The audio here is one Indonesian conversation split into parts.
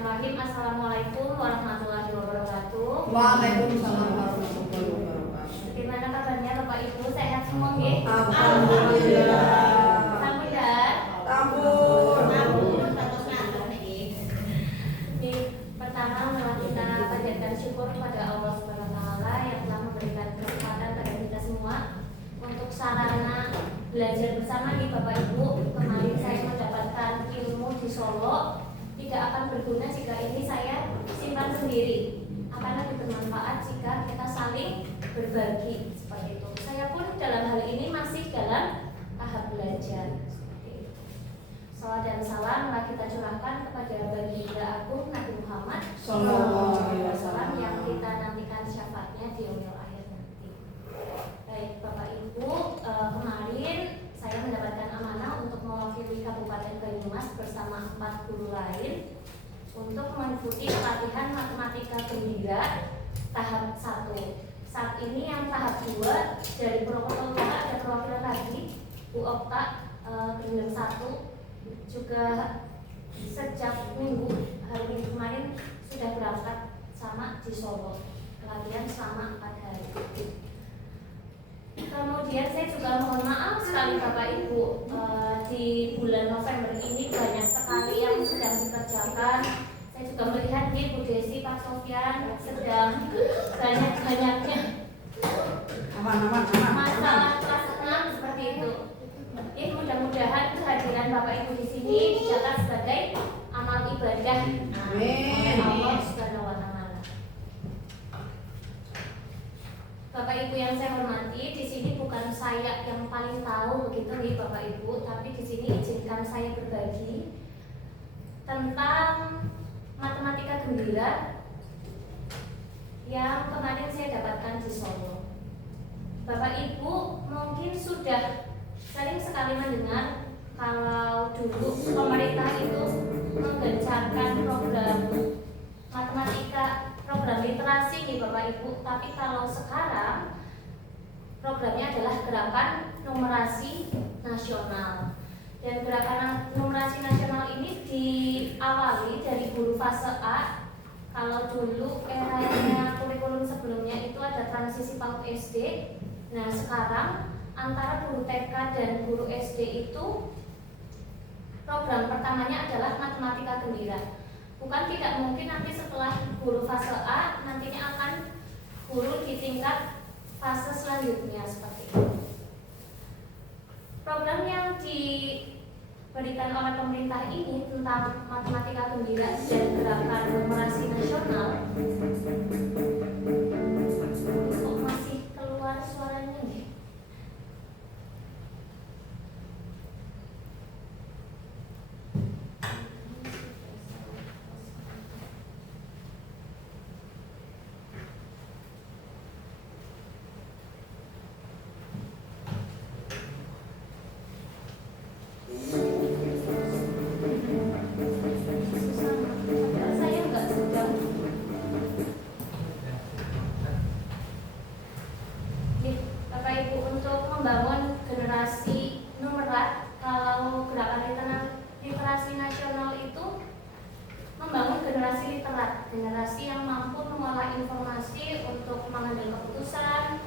Bismillahirrahmanirrahim. Assalamualaikum warahmatullahi wabarakatuh. Waalaikumsalam warahmatullahi wabarakatuh. Bagaimana kabarnya Bapak Ibu? Sehat semua nggih? Alhamdulillah. Sampun ya? Sampun. Pertama malah kita panjatkan syukur kepada Allah Subhanahu wa taala yang telah memberikan kesempatan pada kita semua untuk sarana belajar bersama nih Bapak Ibu. Kemarin saya mendapatkan ilmu di Solo, tidak akan berguna jika ini saya simpan sendiri. Akan lebih bermanfaat jika kita saling berbagi seperti itu. Saya pun dalam hal ini masih dalam tahap belajar. Salam dan salam mari kita curahkan kepada baginda agung Nabi Muhammad SAW yang kita nantikan syafaatnya di yaumil akhir nanti. Baik Bapak Ibu, kemarin saya mendapatkan amanah untuk mewakili Kabupaten Banyumas bersama 4 guru lain untuk mengikuti pelatihan matematika gembira tahap 1. Saat ini yang tahap 2 dari Purwokerto Utara ada perwakilan lagi Bu Okta Gembira 1 juga sejak hari Minggu kemarin sudah berangkat sama di Solo, pelatihan selama 4 hari. Kemudian saya juga mohon maaf sekali Bapak Ibu, di bulan November ini banyak sekali yang sedang dikerjakan. Saya juga melihat di Bu Desi, Pak Sofyan sedang banyak-banyaknya masalah kelas 6 seperti itu. Mudah-mudahan kehadiran Bapak Ibu di sini dicatat sebagai amal ibadah oleh Allah Subhanahu wa taala. Bapak Ibu yang saya hormati, di sini bukan saya yang paling tahu begitu nih Bapak Ibu, tapi di sini izinkan saya berbagi tentang matematika gembira yang kemarin saya dapatkan di Solo. Bapak Ibu mungkin sudah sering sekali mendengar kalau dulu pemerintah itu menggencarkan program matematika, program literasi nih Bapak Ibu. Tapi kalau sekarang programnya adalah gerakan numerasi nasional. Dan gerakan numerasi nasional ini diawali dari guru fase A. Kalau dulu eranya kurikulum sebelumnya itu ada transisi PAUD SD. Nah sekarang antara guru TK dan guru SD itu program pertamanya adalah matematika gembira. Bukan tidak mungkin nanti setelah guru fase A nantinya akan guru di tingkat fase selanjutnya seperti itu. Program yang diberikan oleh pemerintah ini tentang matematika gembira dan gerakan numerasi nasional. Kok masih keluar suaranya nih? Generasi yang mampu mengolah informasi untuk mengambil keputusan,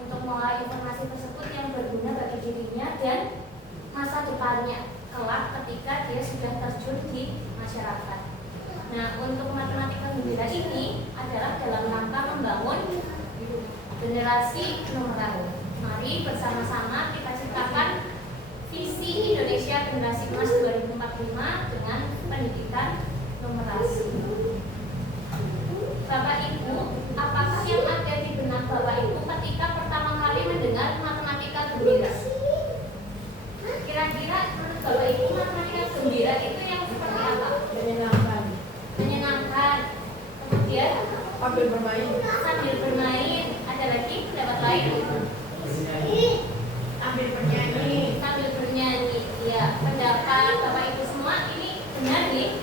untuk mengolah informasi tersebut yang berguna bagi dirinya dan masa depannya kelak ketika dia sudah terjun di masyarakat. Nah, untuk matematika gembira ini adalah dalam rangka membangun generasi numeral. Mari bersama-sama kita ciptakan visi Indonesia Generasi Emas 2045 dengan pendidikan numerasi. Bapak Ibu, apakah yang ada di benak Bapak Ibu ketika pertama kali mendengar matematika gembira? Kira-kira menurut Bapak Ibu matematika gembira itu yang seperti apa? Menyenangkan. Kemudian sambil bermain. Ada lagi pendapat lain? Sambil bernyanyi. Ya, pendapat Bapak Ibu semua ini benar nih.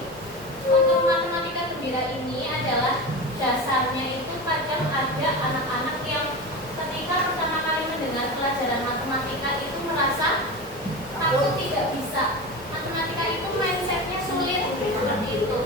Untuk matematika gembira ini adalah dasarnya itu kadang ada anak-anak yang ketika pertama kali mendengar pelajaran matematika itu merasa takut tidak bisa. Matematika itu mindsetnya sulit seperti itu.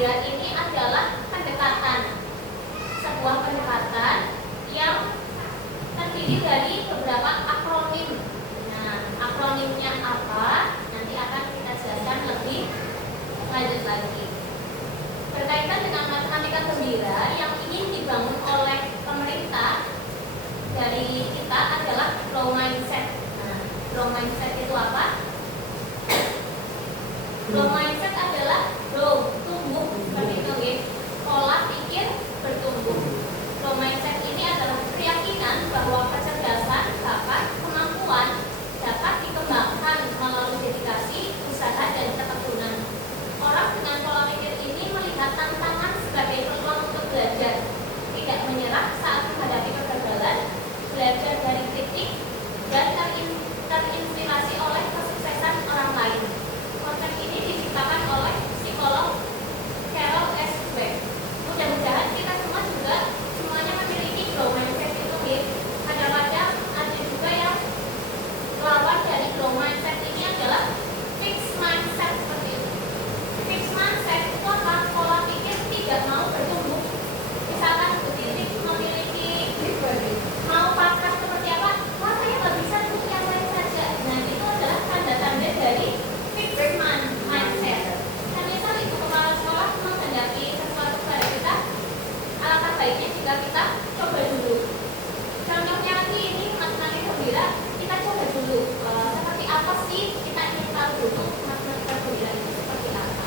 gembira ini adalah pendekatan, sebuah pendekatan yang terdiri dari beberapa akronim. Nah, akronimnya apa? Nanti akan kita jelaskan lebih lanjut lagi. Berkaitan dengan matematika gembira yang ingin dibangun oleh pemerintah dari kita adalah growth mindset. Nah, growth mindset itu apa? Growth mindset adalah grow, tumbuh, seperti itu ya. Pola pikir bertumbuh. Growth mindset ini adalah keyakinan bahwa kecerdasan, bakat, kemampuan dapat dikembangkan melalui dedikasi, usaha, dan ketekunan. Orang dengan pola pikir ini melihat tantangan sebagai peluang untuk belajar, tidak menyerah saat menghadapi kegagalan, belajar dari kritik, dan terinspirasi oleh kesuksesan orang lain. Konsep ini diciptakan oleh psikolog Carol S. Dweck. Mudah-mudahan kita semua juga semuanya memiliki growth mindset itu ya. Kadang-kadang ada juga yang lawan dari growth mindset ini adalah fixed mindset seperti itu. Fixed mindset itu apa? Pola pikir tidak mau bertumbuh. Misalkan Bu Titik memiliki mau pangkat seperti apa? Wah, saya nggak bisa tuh, yang lain saja. Nah, itu adalah tanda-tanda dari fixed mindset. Dan misal ibu kepala sekolah menghadapi sesuatu pada kita, alangkah baiknya jika kita coba dulu. Contohnya nanti ini matematika gembira, kita coba dulu seperti apa sih, kita ingin tahu dulu matematika gembira itu seperti apa.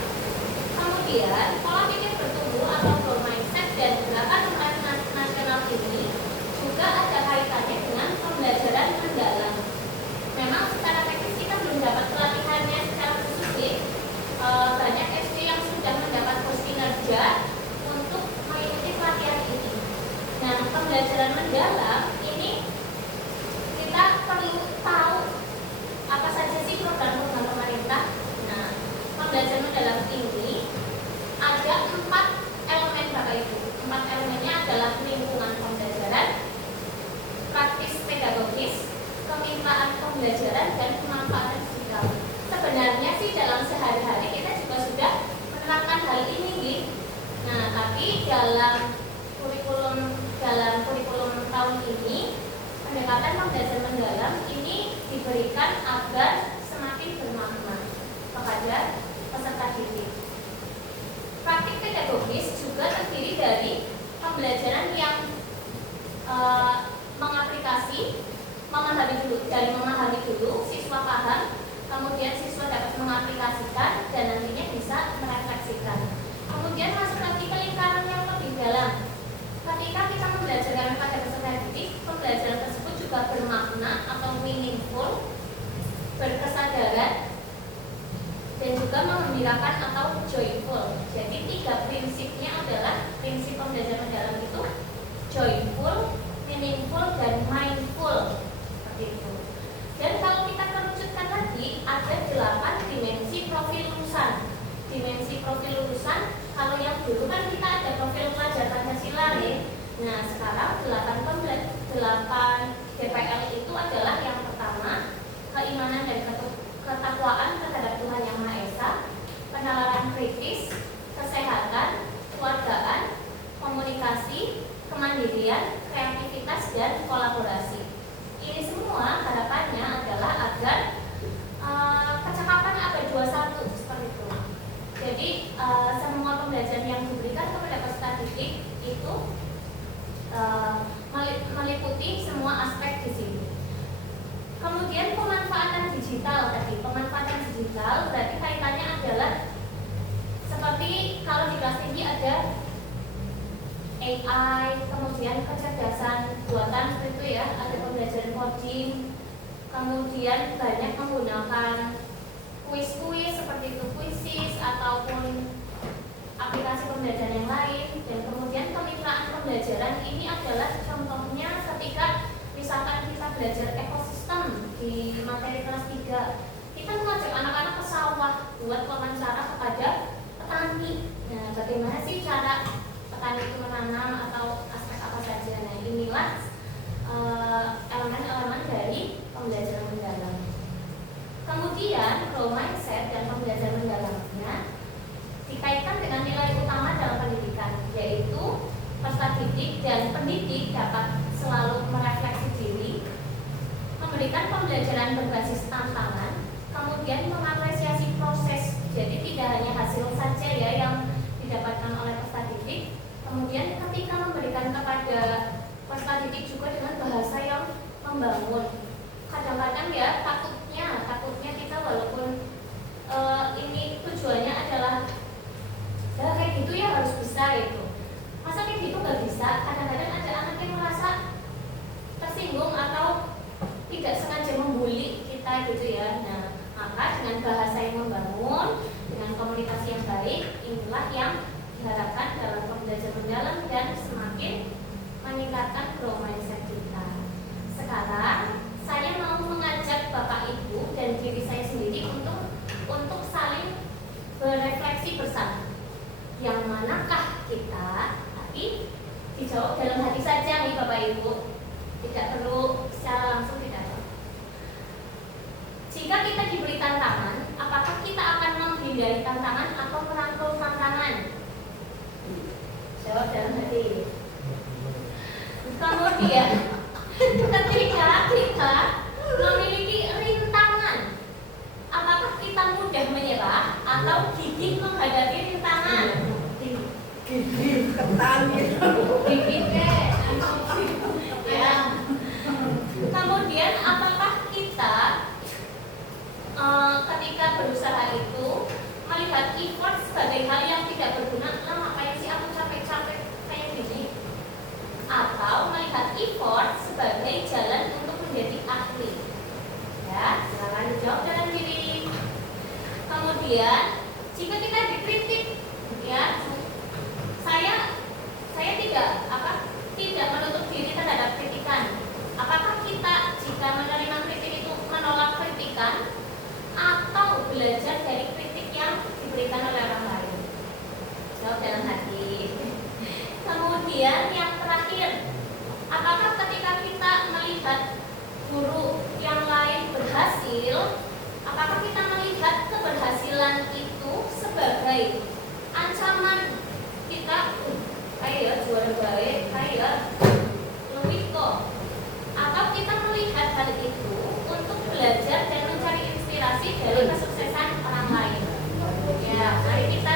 Kemudian pola pikir bertumbuh atau growth mindset dan gerakan nasional ini juga ada kaitannya dengan pembelajaran mendalam. Memang secara teknis kita belum dapat pelatihannya secara khusus ya. Banyak SD yang sudah mendapat kursi kinerja untuk mengikuti pelatihan ini. Nah, pembelajaran mendalam ini kita perlu tahu apa saja sih program-program pemerintah. Nah, pembelajaran mendalam ini ada 4 elemen Bapak Ibu. 4 elemennya adalah lingkungan pembelajaran, praktis pedagogis, kemitraan pembelajaran, dan pemanfaatan digital. Sebenarnya sih dalam sehari-hari kita juga sudah menerapkan hal ini nih. Nah, tapi dalam kurikulum tahun ini pendekatan pembelajaran mendalam ini diberikan agar semakin bermakna kepada peserta didik. Praktik pedagogis juga terdiri dari pembelajaran yang memahami dulu, siswa paham, kemudian siswa dapat mengaplikasikan dan nantinya bisa merefleksikan. Kemudian masuk lagi ke lingkaran yang lebih dalam. Ketika kita membelajarkan pada peserta didik, pembelajaran tersebut juga bermakna atau meaningful, berkesadaran, dan juga mengembirakan atau joyful. Jadi 3 prinsipnya adalah prinsip pembelajaran mendalam itu joyful, meaningful, dan mindful. Seperti itu. Dan kalau kita kerucutkan lagi, ada 8 dimensi profil lulusan. Dimensi profil lulusan, kalau yang dulu kan kita ada profil pelajar Pancasila ya. Nah, sekarang 8 DPL itu adalah yang pertama, keimanan dan ketakwaan terhadap Tuhan Yang Maha Esa, penalaran kritis, kesehatan, keluargaan, komunikasi, kemandirian, kreativitas, dan kolaborasi. Ini semua harapannya adalah agar kecakapan abad 21 seperti itu. Jadi semua pembelajaran yang diberikan kepada peserta didik itu meliputi semua aspek di sini. Kemudian pemanfaatan digital tadi. Pemanfaatan digital berarti kaitannya adalah seperti kalau di kelas tinggi ada AI, kemudian kecerdasan buatan seperti itu ya, ada pembelajaran coding, kemudian banyak menggunakan kuis-kuis seperti itu, kuisis ataupun aplikasi pembelajaran yang lain. Dan kemudian kemitraan pembelajaran ini adalah contohnya ketika misalkan kita belajar ekosistem di materi kelas 3, kita mengajak anak-anak ke sawah buat wawancara kepada petani. Nah, bagaimana sih cara petani itu menanam atau aspek apa saja. Nah, inilah elemen-elemen dari pembelajaran mendalam. Kemudian growth mindset dan pembelajaran mendalamnya dikaitkan dengan nilai utama dalam pendidikan, yaitu peserta didik dan pendidik dapat selalu merefleksi diri, memberikan pembelajaran berbasis tantangan, kemudian mengapresiasi proses. Jadi tidak hanya hasil saja ya yang didapatkan oleh peserta didik, kemudian ketika memberikan kepada peserta didik juga dengan bahasa yang membangun. Kadang-kadang ya takutnya kita walaupun ini tujuannya adalah ya kayak gitu ya harus bisa itu. Masa kayak gitu nggak bisa? Kadang-kadang ada anak yang merasa tersinggung atau tidak sengaja membuli kita gitu ya. Nah, maka dengan bahasa yang membangun, dengan komunikasi yang baik, inilah yang diharapkan dalam pembelajaran mendalam dan semakin meningkatkan growth mindset kita. Sekarang saya mau mengajak Bapak Ibu dan diri saya sendiri untuk saling berefleksi bersama. Yang manakah kita? Tapi dijawab dalam hati saja nih Bapak Ibu. Tidak perlu secara langsung, tidak perlu. Jika kita diberi tantangan, apakah kita akan menghindari tantangan atau merangkul tantangan? Jawab dalam hati. Kemudian ketika kita memiliki rintangan, apakah kita mudah menyerah atau gigih menghadapi rintangan? Gigih, ketan gitu. Gigih ya. Kemudian apakah kita ketika berusaha itu melihat effort sebagai hal yang tidak berguna? Lah ngapain sih aku capek-capek kayak gini? Atau melihat effort sebagai jalan untuk menjadi ahli? Ya, silakan dijawab dalam diri. Kemudian jika kita dikritik, ya, saya tidak menutup diri terhadap kritikan. Apakah kita jika menerima kritik itu menolak kritikan atau belajar dari kritik yang diberikan oleh orang lain? Jawab dalam hati. Kemudian yang terakhir, apakah ketika kita melihat guru yang lain berhasil, apakah kita melihat keberhasilan itu sebagai ancaman kita, kayak juara baik, kayak lebih kok? Atau kita melihat hal itu untuk belajar dan mencari inspirasi dari kesuksesan orang lain? Ya, mari kita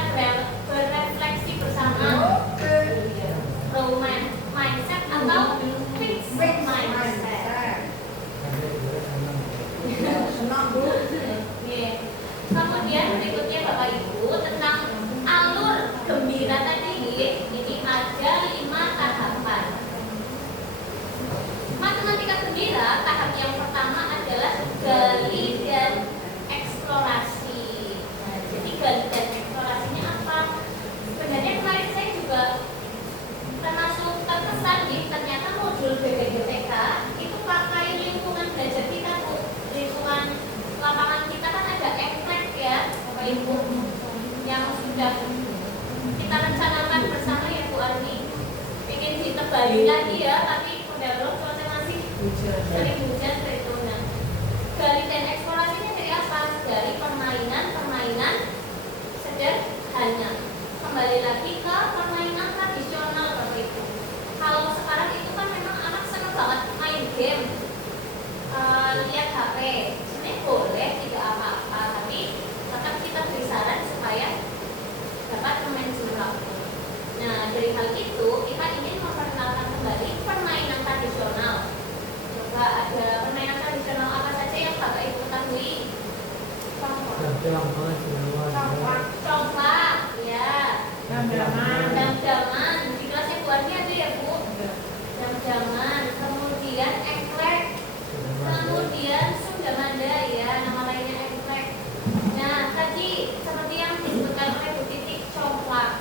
berefleksi bersama. Growth mindset atau fixed mindset. Senang Bu. Kemudian berikutnya Bapak Ibu tentang alur gembira tadi, ini ada 5 tahapan. Matematika gembira tahap yang pertama adalah gali dan eksplorasi. Nah, jadi gali dan eksplorasinya apa? Sebenarnya kemarin saya juga termasuk terkesan nih, ternyata modul BPGTK itu pakai lingkungan belajar kita Bu. Lingkungan lapangan kita kan ada efek ya Bapak Ibu yang sudah kita rencanakan bersama ya Bu Arni. Ingin ditebali lagi ya, tapi udah belum, soalnya masih sering hujan itu. Nah, gali dan eksplorasinya dari apa? Dari permainan sederhana. Kembali lagi ke permainan tradisional Bapak Ibu. Kalau sekarang itu kan memang anak senang banget main game, lihat HP. Sebenarnya boleh, tidak apa-apa, tapi tetap kita beri saran supaya dapat bermain jumlah. Nah, dari hal itu kita ingin memperkenalkan kembali permainan tradisional. Coba ada permainan tradisional apa saja yang Bapak Ibu ketahui? Coba ya. Jam-jaman. Di kelasnya Bu Arni ada ya Bu? Jam-jaman. Kemudian engklek. Kemudian Sundamanda ya, nama lainnya engklek. Nah, tadi seperti yang disebutkan oleh Bu Titik, congklak.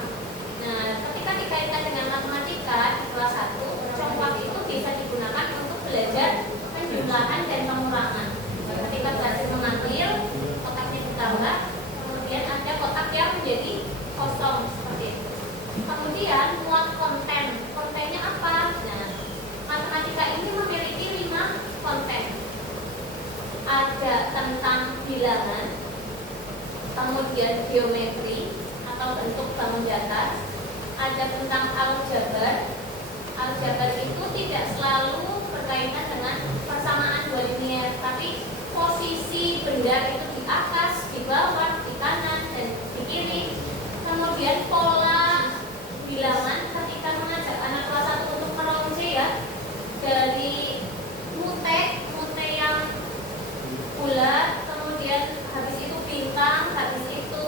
Nah, ketika dikaitkan dengan matematika di kelas 1, congklak itu bisa digunakan untuk belajar penjumlahan dan pengurangan. Ketika belajar mengambil, kotaknya ditambah, kemudian ada kotak yang menjadi kosong seperti itu. Kemudian muat konten. Kontennya apa? Nah, matematika ini memiliki 5 konten. Ada tentang bilangan, kemudian geometri atau atau bentuk bangun di atas. Ada tentang aljabar. Aljabar itu tidak selalu berkaitan dengan persamaan dua linier, tapi posisi benda itu di atas, di bawah, di kanan, dan di kiri. Kemudian pola bilangan ketika mengajak anak kelas 1 untuk meronce ya, dari mute yang bulat, kemudian habis itu bintang, habis itu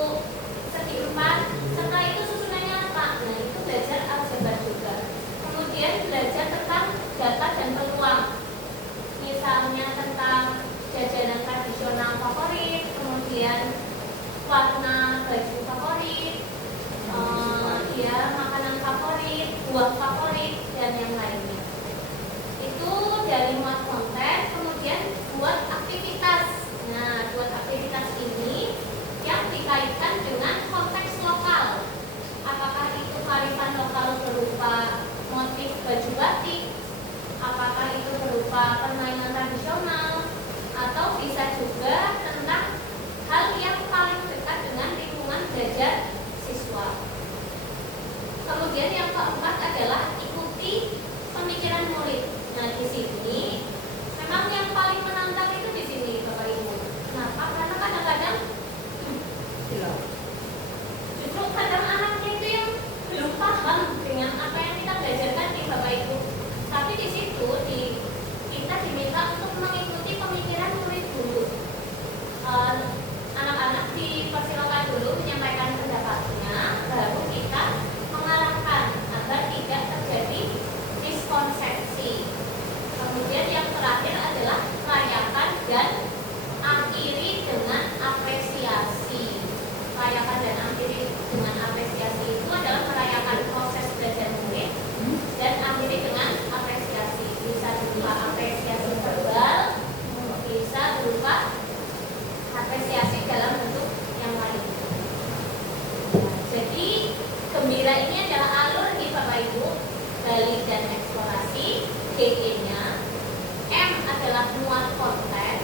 segi empat, setelah itu susunannya apa? Nah, itu belajar aljabar juga. Kemudian belajar tentang data dan peluang, misalnya tentang jajanan tradisional favorit, kemudian warna baju favorit, makanan favorit, buah favorit, dan yang lainnya. Itu dari muat konten. Kemudian buat aktivitas. Nah, buat aktivitas ini yang dikaitkan dengan konteks lokal. Apakah itu kearifan lokal berupa motif baju batik, apakah itu berupa permainan tradisional, atau bisa juga tentang hal yang paling dekat dengan lingkungan belajar siswa. Kemudian yang keempat adalah ikuti pemikiran murid. Nah, di sini memang yang paling menantang itu di sini Bapak Ibu. Kenapa? Karena kadang-kadang justru kadang anaknya itu yang belum paham dengan apa yang kita belajarkan di Bapak Ibu. Tapi di situ kita diminta untuk mengikuti pemikiran murid dulu. Anak-anak dipersilakan dulu menyampaikan pendapatnya, baru kita mengarahkan agar tidak terjadi miskonsepsi. Kemudian yang terakhir adalah rayakan dan akhiri dengan apresiasi. Rayakan dan akhiri dengan apresiasi itu adalah merayakan proses belajar murid dan akhiri dengan apresiasi. Bisa berupa apresiasi verbal, bisa berupa apresiasi dalam bentuk yang lain. Jadi gembira ini adalah alur di Bapak Ibu, gali dan eksplorasi. GG-nya, M adalah muat konten,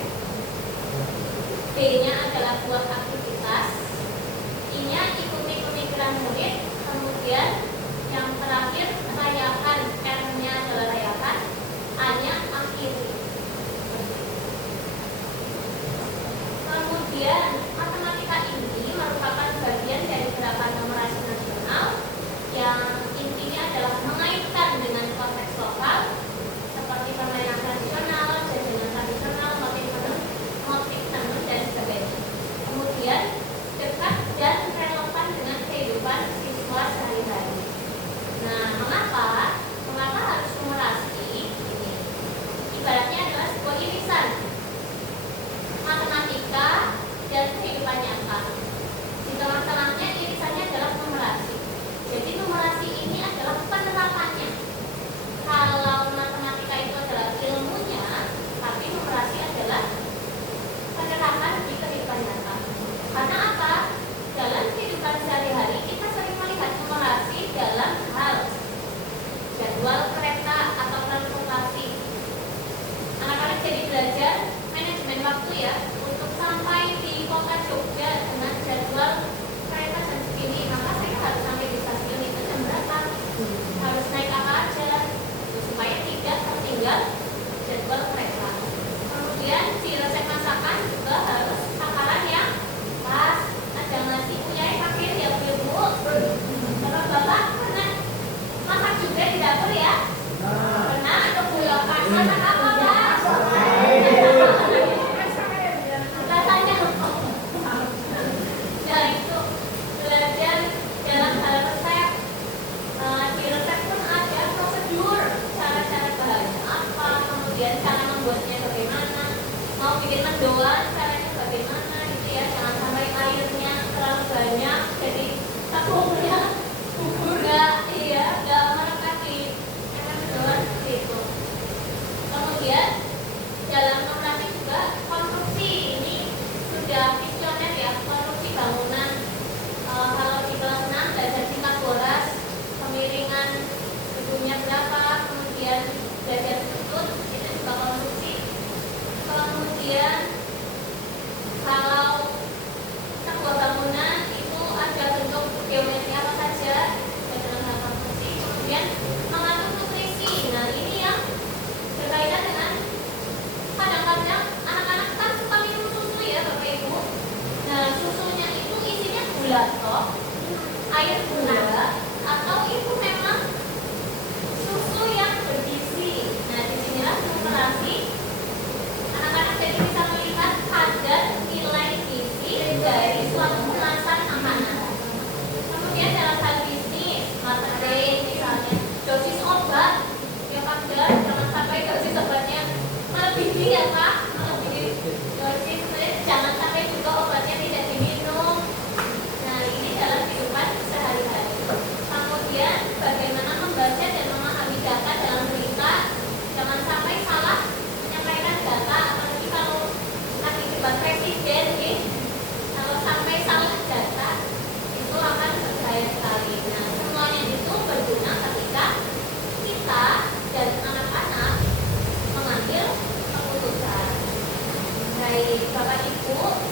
B-nya adalah buat aktivitas, I-nya ikuti pemikiran murid, kemudian yang terakhir rayakan, R-nya adalah rayakan, A-nya akhiri. Kemudian matematika ini merupakan bagian dari gerakan numerasi nasional yang intinya adalah mengaitkan dengan konteks lokal seperti permainan tradisional, jajanan tradisional, motif tenun dan sebagainya. Kemudian dekat dan relevan dengan kehidupan siswa sehari-hari. Nah, mengapa harus numerasi? Ini ibaratnya adalah sebuah irisan matematika dan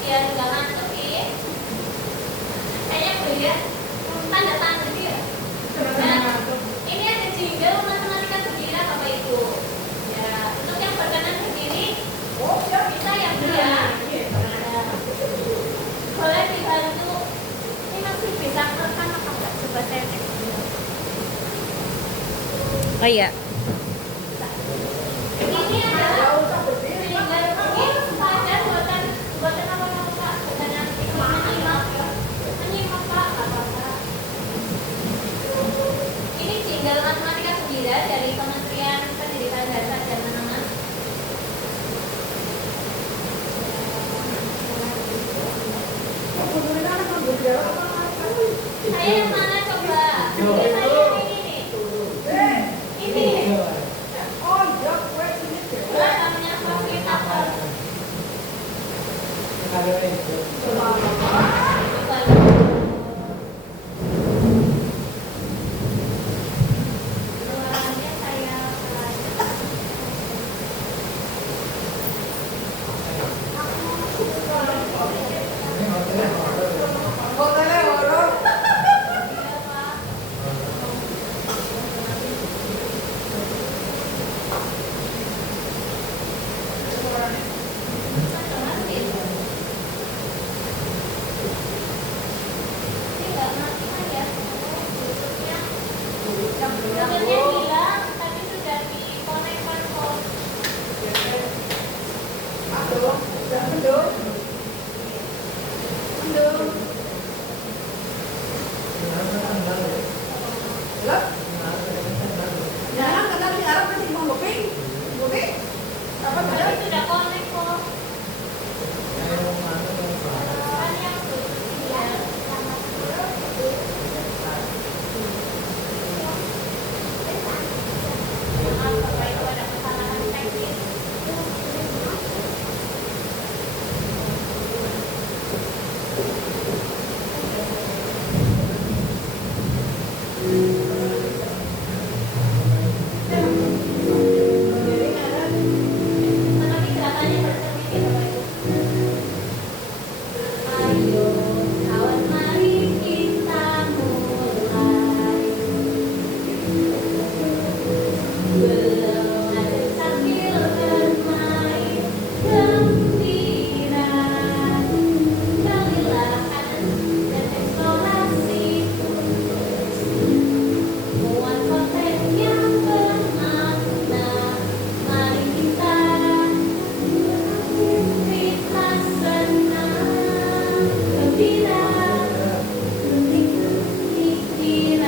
Ya juga ngantuk sih. Kayaknya kuliah tanda tangan gitu ya. Ini ada jingle matematika gembira Bapak Ibu. Ya, untuk yang berkenan sendiri bisa yang dia. Boleh dibantu. Ini masih bisa merekam apa enggak? Coba saya cek dulu. Oh iya. Ini adalah sehingga mungkin saja buatan apa-apa, bukan nanti menyimak Pak, nggak apa-apa. Ini jingle matematika gembira dari Kementerian Pendidikan Dasar dan Menengah. Saya yang mana coba? Ini saya yang ini nih. Ini belakangnya fasilitator. Coba.